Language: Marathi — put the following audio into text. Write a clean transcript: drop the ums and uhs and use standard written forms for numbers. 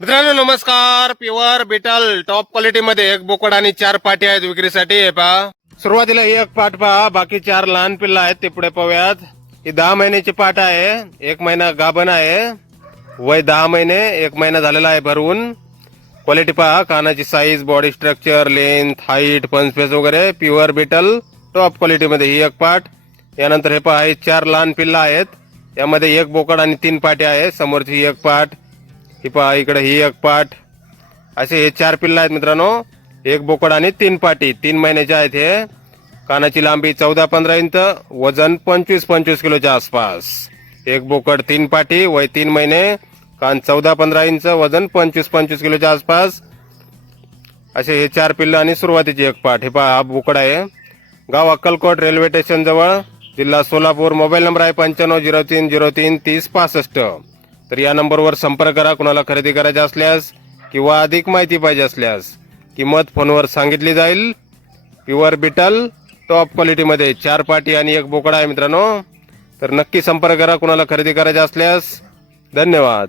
मित्रांनो नमस्कार. प्युअर बिटल टॉप क्वालिटी मध्ये एक बोकड आणि 4 पाटी आहेत विक्रीसाठी. हे पहा, सुरुवातीला ही एक पाट पहा, बाकी 4 लहान पिल्ला आहेत ते पुढे पाहूयात. ही 10 महिन्याची पाट आहे, 1 महिना गाभण आहे, वय 10 महिने, 1 महिना झालेला आहे भरून. क्वालिटी पहा, कानाची size, body structure, length, height, पंचफेस वगैरे प्युअर बिटल टॉप क्वालिटी मध्ये ही एक पाट. यानंतर हे पहा, हे 4 लहान पिल्ला आहेत, यामध्ये एक बोकड आणि 3 पाटी आहे. समोरची ही एक पाट, ही पहा, इकडे ही एक पाट. असे हे 4 पिल्ला आहेत मित्रांनो, एक बोकड आणि 3 पाटी. 3 महिन्याचे आहेत हे. कानाची लांबी 14-15 इंच, वजन 25-25 किलोच्या आसपास. एक बोकड 3 पाटी, वय 3 महिने, कान 14-15 इंच, वजन 25-25 किलोच्या आसपास. असे हे 4 पिल्ल आणि सुरुवातीची एक पाट. हे पहा, हा बोकड आहे. गाव अक्कलकोट, रेल्वे स्टेशन जवळ, जिल्हा सोलापूर. मोबाईल नंबर आहे 9503033065. तर या नंबरवर संपर्क करा कुणाला खरेदी करायचे असल्यास किंवा अधिक माहिती पाहिजे असल्यास. किंमत फोनवर सांगितली जाईल. प्युअर बिटल टॉप क्वालिटीमध्ये 4 पाटी आणि एक बोकड आहे मित्रांनो. तर नक्की संपर्क करा कुणाला खरेदी करायचे असल्यास. धन्यवाद.